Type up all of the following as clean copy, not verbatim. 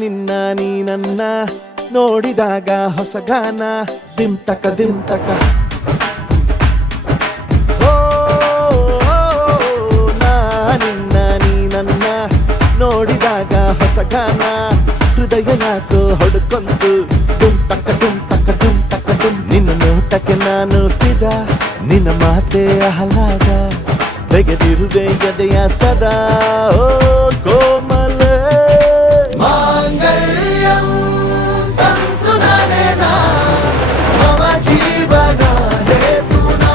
ನಿನ್ನ ನೀ ನನ್ನ ನೋಡಿದಾಗ ಹೊಸಗಾನ ದಿಂತಕ ದಿಂತಕ ನಿನ್ನ ನೀ ನನ್ನ ನೋಡಿದಾಗ ಹೊಸಗಾನ ಹೃದಯ ಯಾಕೋ ಹೊಡ್ಕೊಂತು ಡುಂಟಕ ಡುಂಟಕ ಡುಂಟಕ ಡುಂ ನಿನ್ನ ನೋಟಕ್ಕೆ ನಾನು ಫಿದ ನಿನ್ನ ಮಾತೆ ಆಹ್ಲಾದ ತೆಗೆದಿರುವೆ ಎದೆಯ ಸದಾ ಓ ಕೋಮಲ ಮಾಂಗಲ್ಯಂ ತಂತು ನರೇನಾ ಮಮ ಜೀವನ ಹೇತುನಾ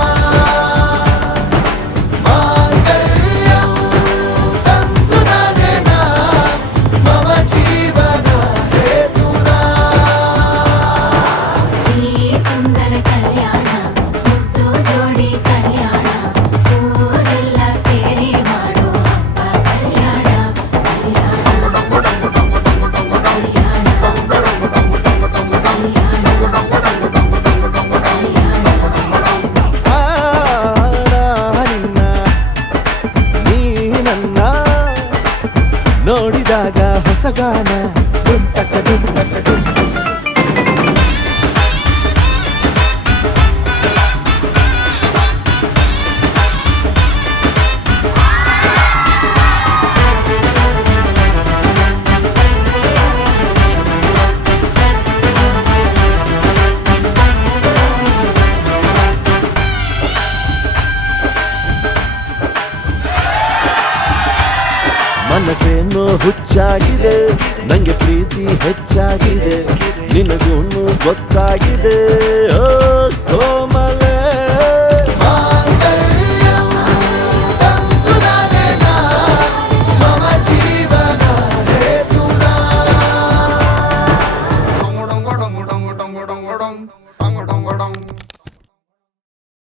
ಮಾಂಗಲ್ಯಂ ತಂತು ನರೇನಾ ಮಮ ಜೀವನ ಹೇತುನಾ ಈ ಸುಂದರ ಕಲ್ಯಾಣ ಮುದ್ದು ಜೋಡಿ ಕಲ್ಯಾಣ ಊರೆಲ್ಲ ಸೇರಿ ಮಾಡೋ ಹಬ್ಬ ಕಲ್ಯಾಣ ನೋಡಿದಾಗ ಹೊಸಗಾನ ಡುಂಟಕ ಡುಂಟಕ ಡುಂ ಮನಸ್ಸೇನೋ ಹುಚ್ಚಾಗಿದೆ ನಂಗೆ ಪ್ರೀತಿ ಹೆಚ್ಚಾಗಿದೆ ನಿನಗೂನು ಗೊತ್ತಾಗಿದೆ ಓ